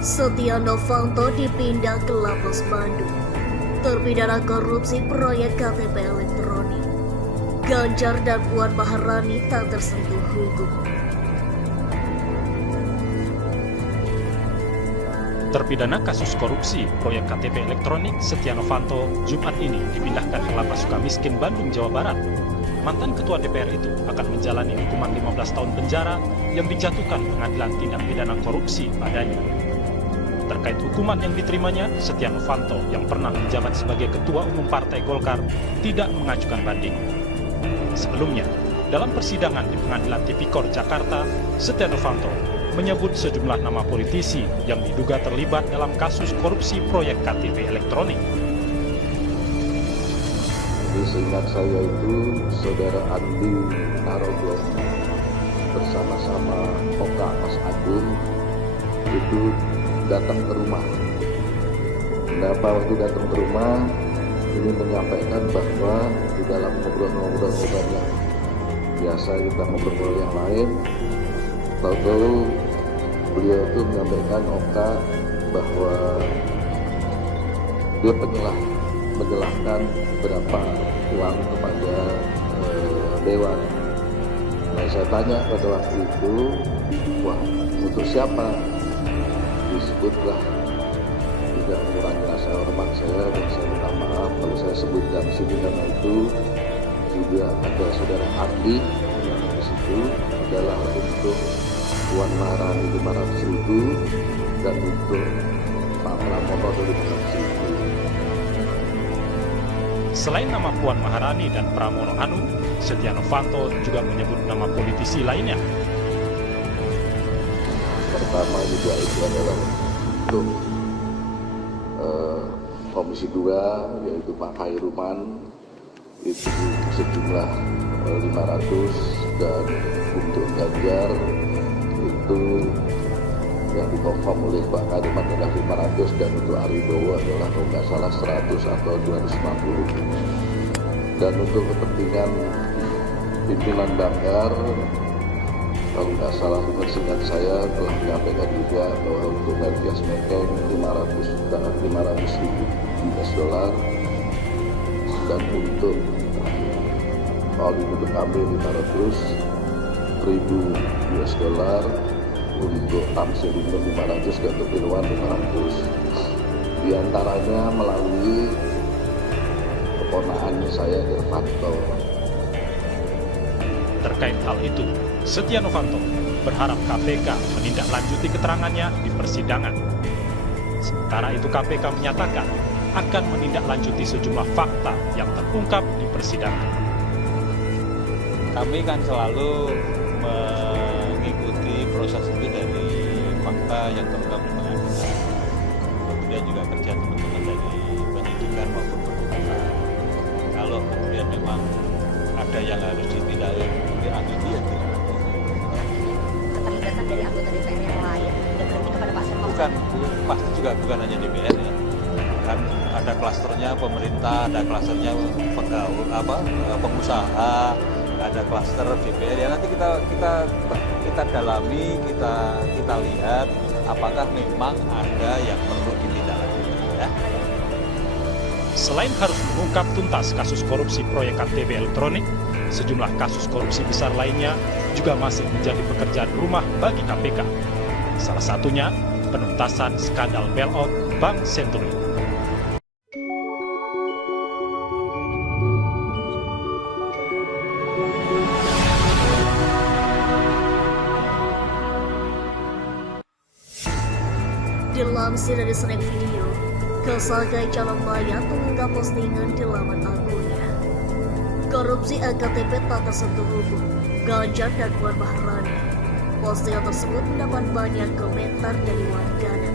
Setia Novanto dipindah ke Lapas Bandung. Terpidana korupsi proyek KTP elektronik. Ganjar dan Puan Maharani tak tersentuh hukum. Terpidana kasus korupsi proyek KTP elektronik Setia Novanto Jumat ini dipindahkan ke Lapas Sukamiskin, Bandung, Jawa Barat. Mantan Ketua DPR itu akan menjalani hukuman 15 tahun penjara yang dijatuhkan Pengadilan Tindak Pidana Korupsi padanya. Terkait hukuman yang diterimanya, Setia Novanto yang pernah menjabat sebagai Ketua Umum Partai Golkar tidak mengajukan banding. Sebelumnya, dalam persidangan di Pengadilan Tipikor Jakarta, Setia Novanto menyebut sejumlah nama politisi yang diduga terlibat dalam kasus korupsi proyek KTP elektronik. Jadi seingat saya itu Saudara Andi Narogong bersama-sama Oka Mas Agung itu datang ke rumah. Kenapa waktu datang ke rumah ini menyampaikan bahwa di dalam ngobrol-ngobrol yang biasa kita ngobrol yang lain, tahu-tahu beliau itu menyampaikan Oka bahwa dia menyelahkan berapa uang kepada Dewan. Nah, saya tanya pada waktu itu, wah untuk siapa? Disebutlah, tidak mengurangi rasa hormat saya dan saya minta maaf kalau saya sebutkan di sini karena itu juga ada Saudara Andi yang di situ adalah untuk Puan Maharani 500.000 dan untuk Pak Pramono 500.000. Selain nama Puan Maharani dan Pramono Anung, Setia Novanto juga menyebut nama politisi lainnya. Pertama juga itu adalah untuk Komisi 2 yaitu Pak Khairuman itu sejumlah 500 dan untuk Ganjar itu yang dikonfirm oleh Pak Khairuman adalah 500 dan untuk Aridowo adalah kalau nggak salah 100 atau 250. Dan untuk kepentingan pimpinan Banggar kalau nggak salah seingat saya telah menyampaikan juga bahwa untuk Melkias Mekeng 500.000 US dollar dan untuk Pauli Nurkamil 500.000 US dollar, untuk Tamsil 500 dan untuk Irwan 500. Di antaranya melalui keponakan saya Irvanto. Terkait hal itu, Setia Novanto berharap KPK menindaklanjuti keterangannya di persidangan. Sementara itu KPK menyatakan akan menindaklanjuti sejumlah fakta yang terungkap di persidangan. Kami kan selalu mengikuti proses itu dari fakta yang terungkap di pengadilan. Kemudian juga kerja teman-teman dari penyidikan maupun penuntutan. Kalau kemudian memang ada yang harus ditindaklanjuti, ya tidak. Keterlibatan dari anggota DPR yang lain tidak berhenti kepada Pak Setnov. Bukan, pasti juga bukan hanya DPR ya. Kan ada klasternya pemerintah, ada klasternya pegawai pengusaha, ada klaster DPR ya. Nanti kita dalami, kita lihat apakah memang ada yang perlu ditindaklanjuti ya. Selain harus mengungkap tuntas kasus korupsi proyek KTP elektronik, sejumlah kasus korupsi besar lainnya juga masih menjadi pekerjaan rumah bagi KPK. Salah satunya penuntasan skandal bailout Bank Senturi. Dilansir dari Snack Video, Kesagai Calon Mayat mengunggah postingan di laman akunnya. Korupsi EKTP tak tersentuh hukum, Ganjar dan Puan Maharani. Postingan tersebut mendapat banyak komentar dari warganet.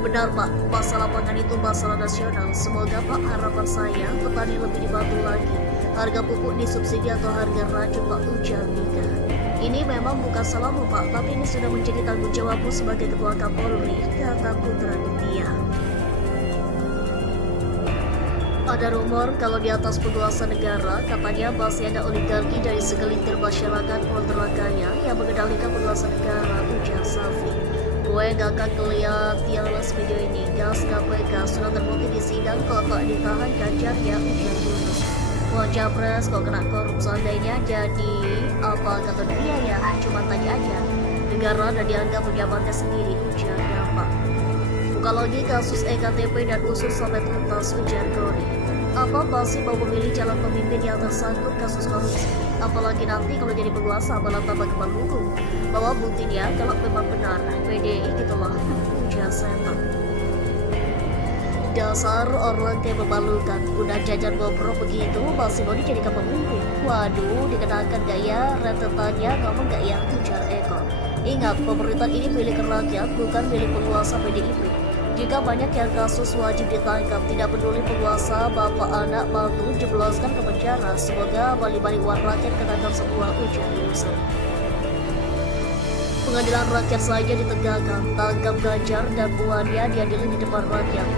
Benar Pak, masalah pangan itu masalah nasional. Semoga Pak, harapan saya petani lebih dibantu lagi. Harga pupuk disubsidi atau harga racun Pak, ujar Mika. Ini memang bukan salahmu Pak, tapi ini sudah menjadi tanggung jawabmu sebagai Ketua Kapolri, kata Putra Ditya. Ada rumor kalau di atas penguasa negara, katanya masih ada oligarki dari segelintir masyarakat ultra kaya yang mengendalikan penguasa negara, ujar Safi. Gue Gue gak akan ngeliat tialas video ini. Gas KPK sudah terbukti di sidang kok tak ditahan Ganjar ya ujian lulus. Wah Capres kok kena korup seandainya jadi apa kata dia ya, cuma tanya aja. Negara dan dianggap pejabatnya sendiri, ujar dampak. Buka lagi kasus EKTP dan usus sampai tuntas, ujar Gori. Apa masih mau memilih jalan pemimpin yang tersangkut kasus korupsi? Apalagi nanti kalau jadi penguasa malah tambah kebal hukum. Bahwa buktinya kalau memang benar PDI gitulah, ujar Setan. Dasar orang kayak memalukan, udah jajan bobrok begitu masih mau dijadikan pemimpin. Waduh, dikenakan gak ya rentetannya, ngomong gak ya, ujar Eko. Ingat, pemerintahan ini milik rakyat, bukan milik penguasa PDIP. Jika banyak yang kasus wajib ditangkap, tidak peduli penguasa, bapak, anak, mantu, jebloskan ke penjara. Semoga balik-balik uang rakyat ketangkap semua, ujar Yusuf. Pengadilan rakyat saja ditegakkan, tangkap Ganjar dan buahnya diadili di depan rakyat,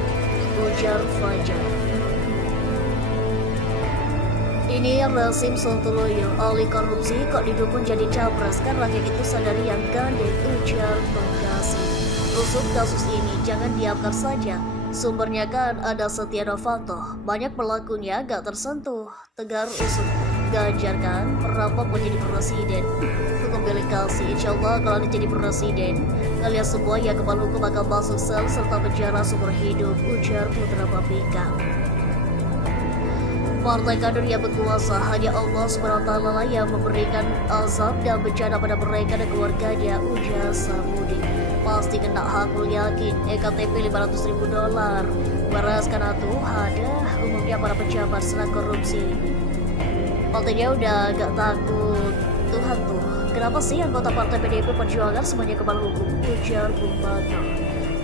ujar Fajar. Ini rezim Sontoloyo, ahli korupsi kok didukung jadi capres, kan rakyat itu sadari yang gandeng, ujar Bekasi. Usut kasus ini jangan diamkan saja, sumbernya kan ada Setia Novanto, banyak pelakunya gak tersentuh, tegar usut. Ganjar kan merampok menjadi presiden, hukum delegasi, insya Allah kalau dia jadi presiden, kalian semua yang kebal hukum bakal masuk sel serta penjara seumur hidup, ujar Putra Papika. Partai kader yang berkuasa, hanya Allah SWT yang memberikan azab dan bencana pada mereka dan keluarganya, ujar Samudi. Pasti kena hakul yakin, EKTP $500.000. Beras karena tuh ada umumnya para pejabat senang korupsi. Partainya udah gak takut Tuhan tuh. Kenapa sih anggota partai PDIP Perjuangan semuanya kebal hukum, ujar Bung Bano.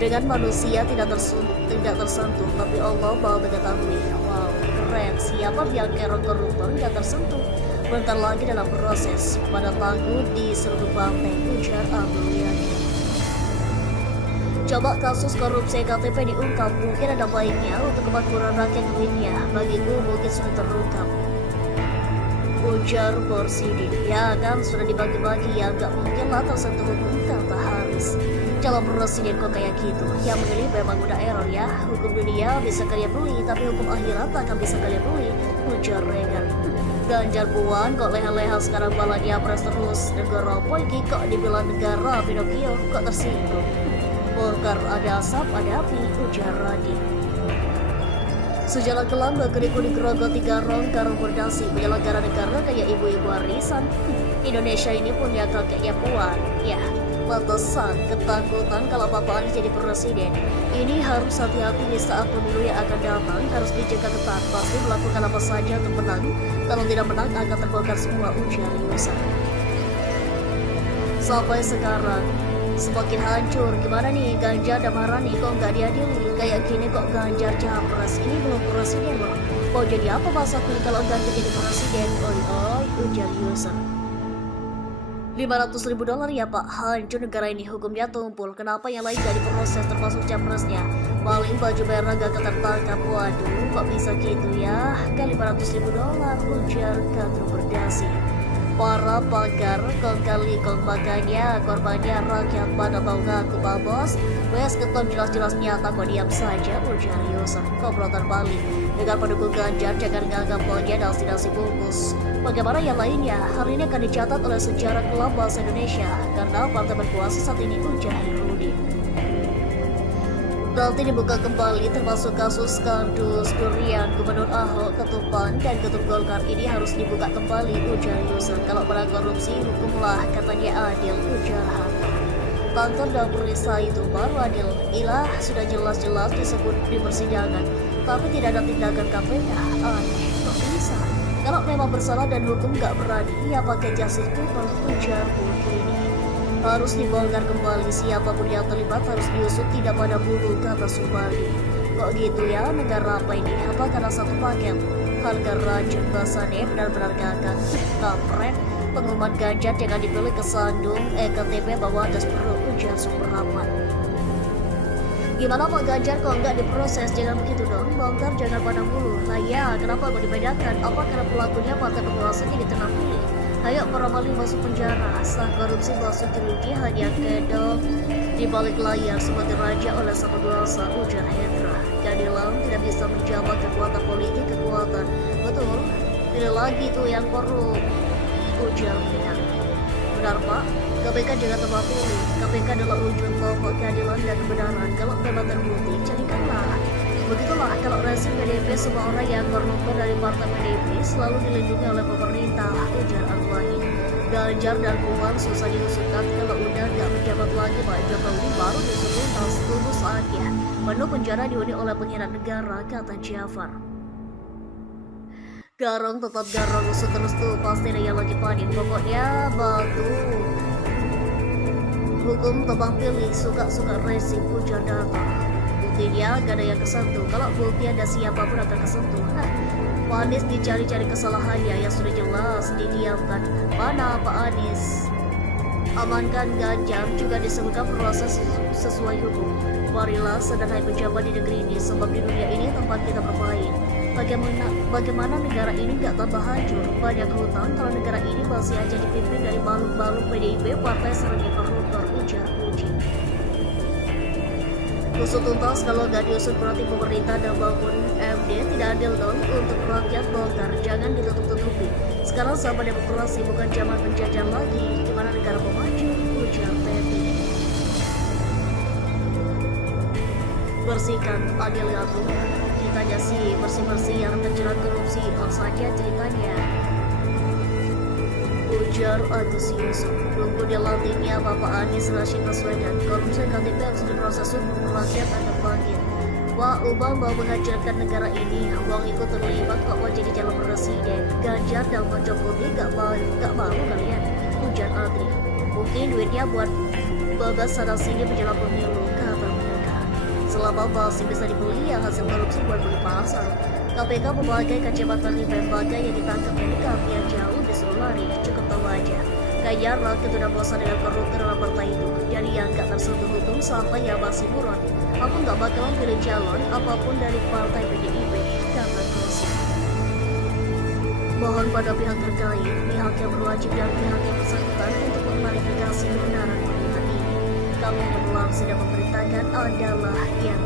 Dengan manusia tidak tersentuh, tapi Allah mau mengetahui. Wow, keren. Siapa biang kerong koruptor gak tersentuh? Bentar lagi dalam proses, pada tangguh di seluruh banteng, ujar Abdul Yakin. Coba kasus korupsi KTP diungkap, mungkin ada baiknya untuk kemakmuran rakyat dunia. Bagiku mungkin sudah terungkap, ujar Borsidin. Ya kan sudah dibagi-bagi, ya gak mungkin lah tersentuh hukum, kata Haris. Calon presiden kok kayak gitu, yang memilih memang udah error ya. Hukum dunia bisa kalian beli, tapi hukum akhirat tak akan bisa kalian beli, ujar Regan. Ganjar Puan kok leha-leha sekarang balanya pres terus. Negara apa ini kok dibilang negara Pinocchio, kok tersinggung. Golkar ada asap, ada api, ujar Radi. Sejalan kelam negeriku digerogoti garong berdasi, penyelenggara negara kayak ibu-ibu arisan. Indonesia ini punya kakeknya Puan, ya. Pantesan ketakutan kalau Bapak Anies jadi presiden. Ini harus hati-hati di saat pemilu yang akan datang, harus dijaga ketat, pasti melakukan apa saja untuk menang. Kalau tidak menang akan terbongkar semua, ujar Yusa. Sampai sekarang semakin hancur. Gimana nih Ganjar dan Maharani kok nggak diadili? Kayak gini kok Ganjar capres, ini belum presiden loh. Mau jadi apa masaku kalau Ganjar jadi presiden? Oi, ujar Yusa. $500.000 ya Pak, hancur negara ini, hukumnya tumpul. Kenapa yang lain gak diproses termasuk capresnya? Paling baju merah gak tertangkap. Waduh, kok bisa gitu ya? Kan $500.000, ujar Kadru Berdasi. Para pakar kong makanya korbannya rakyat pada mau ngaku Pak Bos. Wes keton jelas-jelas nyata kok diam saja, ujar Yusuf. Komplotan balik dengan pendukung Ganjar jangan nganggap pokoknya nasi bungkus. Bagaimana yang lainnya? Hari ini akan dicatat oleh sejarah kelam bangsa Indonesia karena partai berkuasa saat ini, ujar Rudi. Nanti dibuka kembali termasuk kasus skandus durian Gubernur Ahok, Ketum PAN, dan Ketum Golkar ini harus dibuka kembali, ujar Yusuf. Kalau pernah korupsi, hukumlah, katanya adil, ujar Hatta. Kantor dapur Risa itu baru adil. Ilah sudah jelas-jelas disebut di persidangan, tapi tidak ada tindakan KPK. Aneh, kok bisa? Kalau memang bersalah dan hukum gak berani, ya pakai justice people, ujar Putri. Harus dibongkar kembali, siapapun yang terlibat harus diusut, tidak pada bulu, kata Subali. Kok gitu ya, negara apa ini? Apa karena satu paket? Harga racun bahasanya benar-benar gagak. Kampret, pengumuman Ganjar jangan dipilih kesandung EKTP bawa atas perut, ujar Superaman. Gimana Pak Ganjar kok nggak diproses? Jangan begitu dong, bongkar jangan pandang bulu. Lah ya, kenapa mau dibedakan? Apa karena pelakunya partai penguasa jadi tenang pilih? Ayo para maling masuk penjara, sang korupsi masuk jeruji hanya kedok di balik layar seperti raja oleh sang penguasa, ujar Hendra. Keadilan tidak bisa menjawab kekuatan politik kekuatan. Betul, tidak lagi itu yang korup, ujar Minang. Benar Pak, KPK jangan tebak pilih. KPK adalah wujud pokok keadilan dan kebenaran. Kalau memang terbukti, jadikanlah. Begitulah kalau rezim PDIP, semua orang yang koruptor dari partai PDIP selalu dilindungi oleh pemerintah, ujar Al-Wahid. Ganjar dan Puan susah diusulkan kalau udah gak menjabat lagi Pak Jokowi baru disuruh tuntas, tunggu saatnya. Penuh penjara dihuni oleh pengkhianat negara, kata Jafar. Garong tetap garong, usut terus tuh, pasti ada yang lagi panik. Pokoknya batu. Hukum tebang pilih, suka-suka rezim, ujar Data. Buktinya gak ada yang kesentuh. Kalau bukti ada siapapun akan kesentuh. Pak Anies dicari-cari kesalahannya yang sudah jelas didiamkan. Mana Pak Anies? Amankan Ganjar juga disebutkan proses sesuai hukum. Marilah sederhana pejabat di negeri ini, sebab di dunia ini tempat kita bermain. Bagaimana negara ini gak tambah hancur? Banyak hutang kalau negara ini masih aja dipimpin dari baluk-baluk PDIP, partai serangnya koruptor, ujar Puji. Usut tuntas, kalau gak diusut berarti pemerintah dan bangun MD tidak adil dong untuk rakyat. Golkar jangan ditutup-tutupi. Sekarang zaman demokrasi, bukan zaman penjajahan lagi. Gimana negara mau maju, ujar Teti. Bersihkan, adil aku. Ditanya sih, bersih-bersih yang terjerat korupsi, apa saja ceritanya, ujar Agus Yusuf. Tunggu dilantiknya Bapak Anies Rashid Baswedan, korupsi KTP harus diproses hukum, rakyat akan bangkit. Wah, Ubang mau menghancurkan negara ini, uang ikut terlibat kok mau jadi calon presiden. Ganjar dan Pak Jokowi gak mau kalian, ujar Adri. Mungkin duitnya buat bagas sana sini menjelang pemilu, kata mereka. Selama masih bisa dibeli, ya hasil korupsi buat beli pasar. KPK memakai kacamata lembaga yang ditangkap delikat yang jauh disuruh lari, cukup tahu aja. Ganjar rakyat udah bosan dengan koruptor dalam partai itu, jadi yang gak tersentuh hukum sampai yang masih buron. Aku gak bakalan pilih calon apapun dari partai PDIP, kata Kosi. Mohon pada pihak terkait, pihak yang berwajib dan pihak yang bersangkutan untuk mengklarifikasi kebenaran pernyataan ini. Kami yang melangsung dan memerintahkan adalah yang